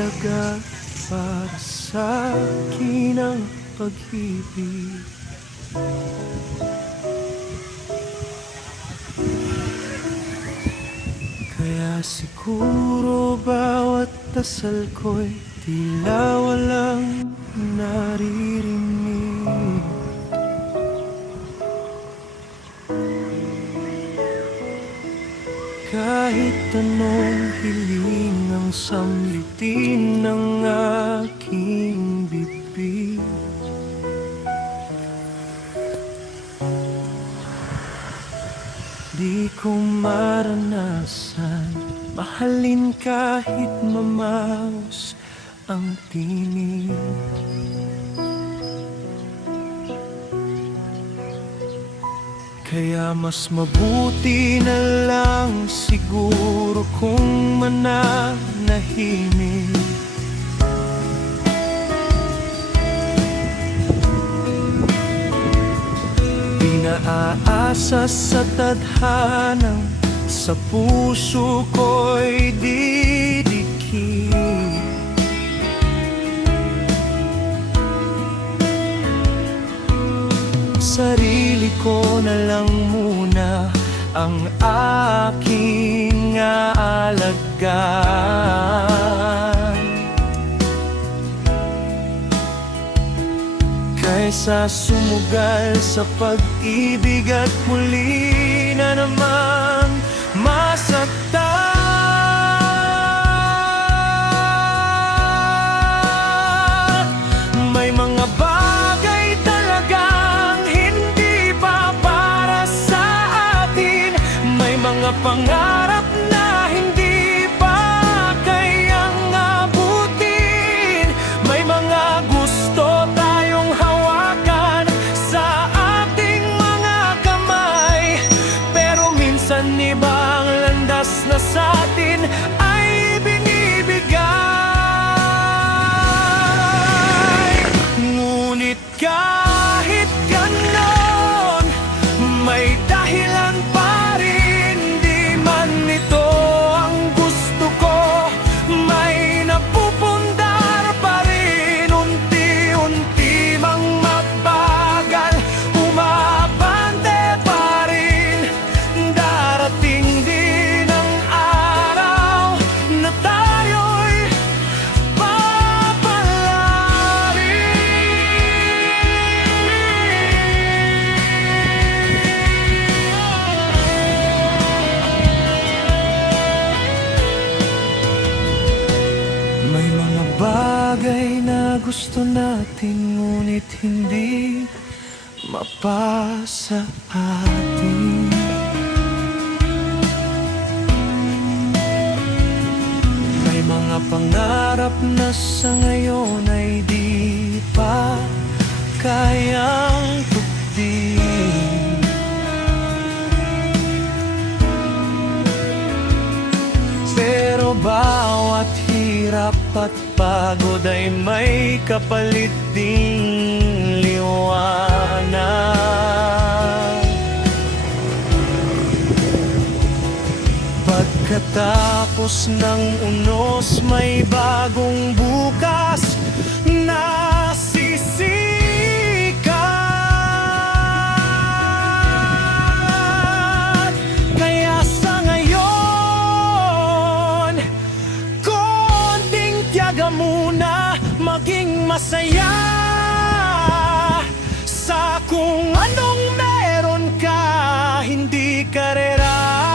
mahalaga para sa akin ang pag-ibig. Kaya siguro bawat dasal ko'y tila walang naririnig. Kahit anong hiling ang samlitin ng aking bibig, di ko maranasan mahalin kahit mamaos ang tinig. Kaya mas mabuti na lang siguro kung mananahimik. Di naaasa sa tadhanang sa puso ko'y didikit. Sarili ko na lang muna ang aking aalagaan, kaysa sumugal sa pag-ibig at muli na naman masaktan. May mga bagay talagang hindi pa para sa atin, may mga pangarap na hindi pa kayang abutin, may mga gusto tayong hawakan sa ating mga kamay, pero minsan ibang landas na sa atin ay binibigay. Ngunit kahit ganon, may dahilan pa rin, di man ito ang gusto ko, may napupundar pa rin, unti-unti mang magbagal, umabante pa rin. Darating din ang araw na tayo'y may mga bagay na gusto natin ngunit hindi mapasa atin. May mga pangarap na sa ngayon ay di pa kayang tugtin, pero bawat hirap at pagod ay may kapalit ding liwanag. Pagkatapos ng unos, may bagong bukas na sisikat. Kaya sa ngayon, konting tiyaga muna, maging masaya sa kung anong meron ka, hindi karera.